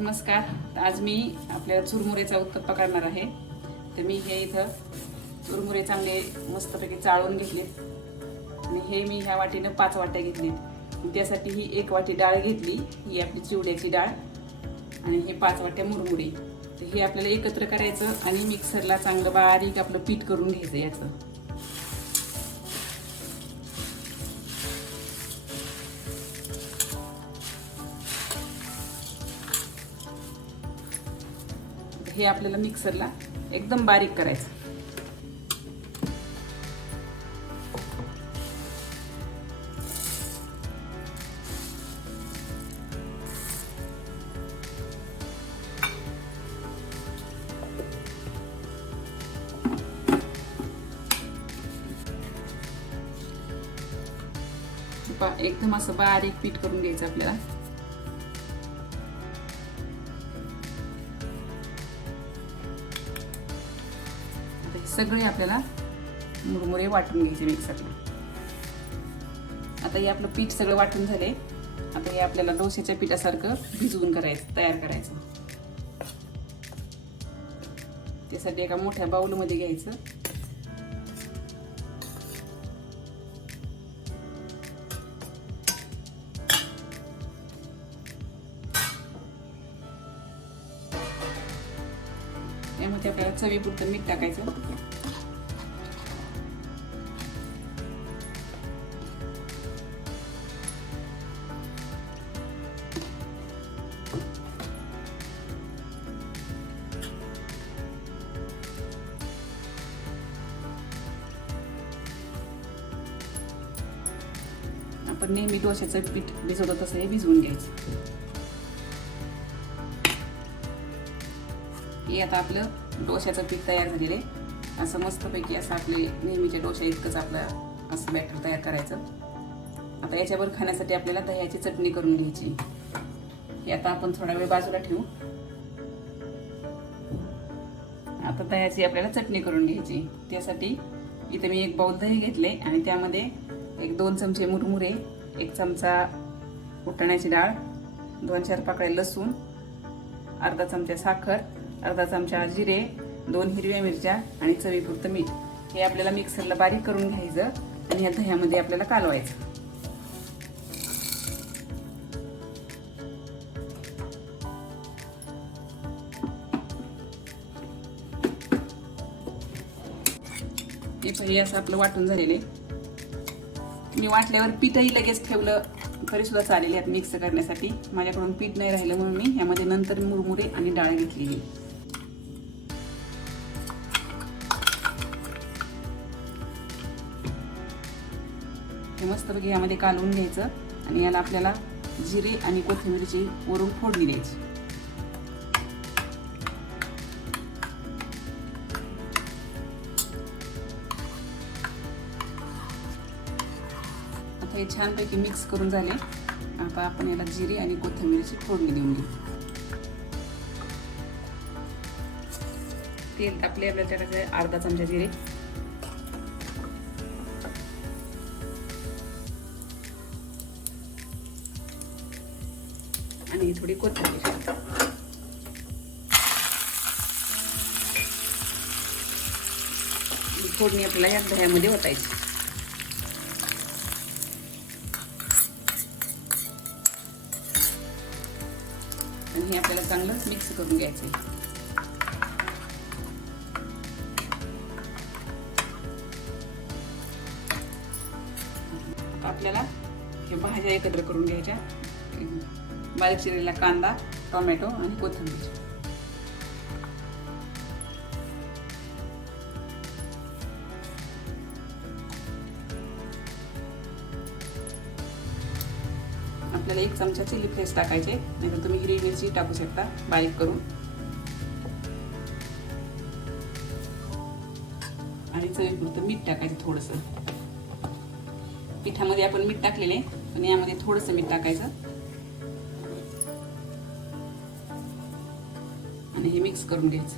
नमस्कार. आज मी आपल्या चुरमुरेचा उत्तप्पा करणार आहे. तर मी हे इथं चुरमुरे चांगले मस्तपैकी चाळून घेतलेत. आणि हे मी ह्या वाटीनं पाच वाट्या घेतलीत. त्यासाठी ही एक वाटी डाळ घेतली. ही आपली चिवड्याची डाळ आणि हे पाच वाट्या मुरमुरे. तर हे आपल्याला एकत्र करायचं आणि मिक्सरला चांगलं बारीक आपलं पीठ करून घ्यायचं याचं. हे आपल्याला मिक्सरला एकदम बारीक करायचं. एकदम असं बारीक पीठ करून घ्यायचं आपल्याला. सगळे आपल्याला मुरमुरे वाटून घ्यायचे मिक्सरला आता हे आपलं पीठ सगळं वाटून झाले. आता हे आपल्याला डोसेच्या पिठासारखं भिजवून करायचं तयार करायचं. त्यासाठी एका मोठ्या बाऊलमध्ये घ्यायचं. यामध्ये आपल्याला चवीपुरतं मीठ टाकायचं. आपण नेहमी डोश्याचं पीठ भिजवतो असं हे भिजवून घ्यायचं. हे आता आपलं डोश्याचं पीठ तयार झालेलं आहे. असं मस्तपैकी असं आपले नेहमीच्या डोशा इतकंच आपलं असं बॅटर तयार करायचं. आता याच्यावर खाण्यासाठी आपल्याला दह्याची चटणी करून घ्यायची. हे आता आपण थोडा वेळ बाजूला ठेवू. आता दह्याची आपल्याला चटणी करून घ्यायची. त्यासाठी इथे मी एक बाउल दही घेतले आणि त्यामध्ये एक दोन चमचे मुरमुरे एक चमचा उटण्याची डाळ दोन चार पाकळे लसूण अर्धा चमचा साखर अर्धा चमचा जिरे दोन हिरव्या मिरच्या आणि चवीपुरतं मीठ. हे आपल्याला मिक्सरला बारीक करून घ्यायचं आणि या दह्यामध्ये आपल्याला कालवायचं. हे असं आपलं वाटून झालेलं आहे. मी वाटल्यावर पीठही लगेच ठेवलं तरी सुद्धा चालेल यात मिक्स करण्यासाठी. माझ्याकडून पीठ नाही राहिलं म्हणून मी यामध्ये नंतर मुरमुरे आणि डाळ घेतलेली हे मस्तपैकी यामध्ये कालवून घ्यायचं आणि याला आपल्याला जिरे आणि कोथिंबीरची वरून फोडणी द्यायची. आता हे छानपैकी मिक्स करून झाले. आता आपण याला जिरे आणि कोथिंबीरची फोडणी देऊन घेऊ. तेल टाकले आपल्याला त्याला अर्धा चमचा जिरे. आणि थोडी कोथिंबीर. फोडणी आपल्याला या दह्यामध्ये ओतायची. आणि हे आपल्याला चांगलंच मिक्स करून घ्यायचं. आपल्याला हे भाज्या एकत्र करून घ्यायच्या. बारीक चिरलेला कांदा टोमॅटो आणि कोथिंबीर. आपल्याला एक चमचा चिली फ्लेक्स टाकायचे नाहीतर तुम्ही हिरवी मिरची टाकू शकता बारीक करून. आणि चवीपुरतं मीठ टाकायचं थोडंसं. पिठामध्ये आपण मीठ टाकलेले पण यामध्ये थोडंसं मीठ टाकायचं. हे मिक्स करून घ्यायचं.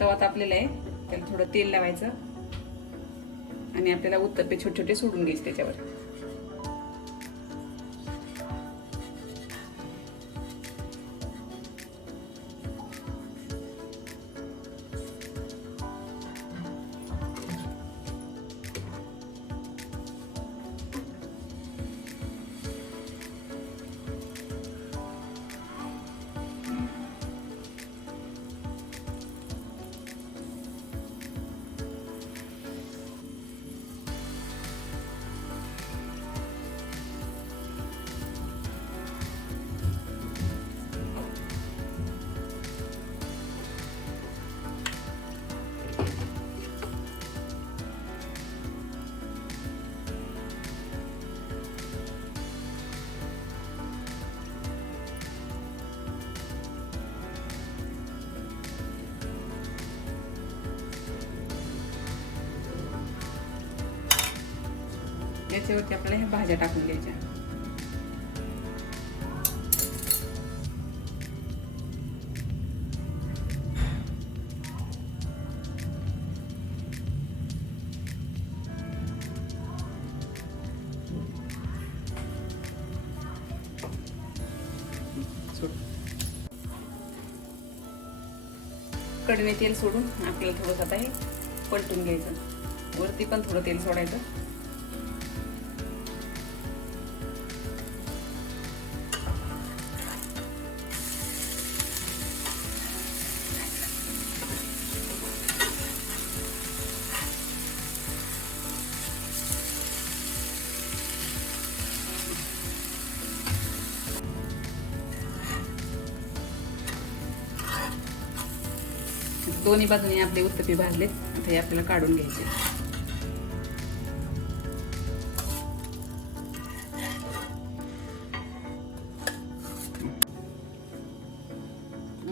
तवा तापलेला आहे. त्याला थोडं तेल लावायचं. आणि आपल्याला उत्तप्पे छोटे छोटे सोडून घ्यायचे त्याच्यावर. याच्यावरती आपल्याला ह्या भाज्या टाकून द्यायच्या कडवे तेल सोडून आपल्याला थोडंसं आता हे पलटून घ्यायचं. वरती पण थोडं तेल सोडायचं. दोन्ही बाजूने आपले उत्तपे भाजलेत. आता हे आपल्याला काढून घ्यायचे.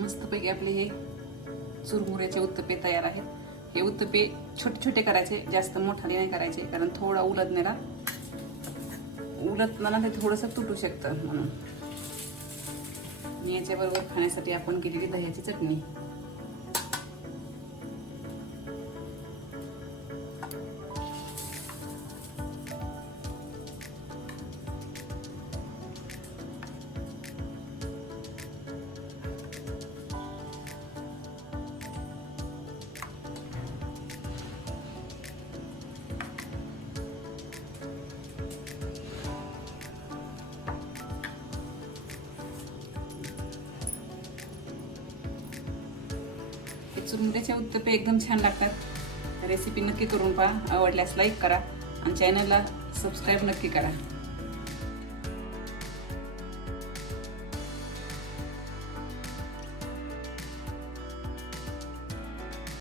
मस्तपैकी आपले हे चुरमुऱ्याचे उत्तपे तयार आहेत. हे उत्तपे छोटे छोटे करायचे जास्त मोठाले नाही करायचे कारण थोडा उलटण्याला उलटताना ते थोडंसं तुटू शकतं म्हणून. मी याच्याबरोबर खाण्यासाठी आपण केलेली दह्याची चटणी. हे उत्तपे एकदम छान लागतात. रेसिपी नक्की करून पहा. आवडल्यास लाईक करा. आणि चॅनलला सबस्क्राईब नक्की करा.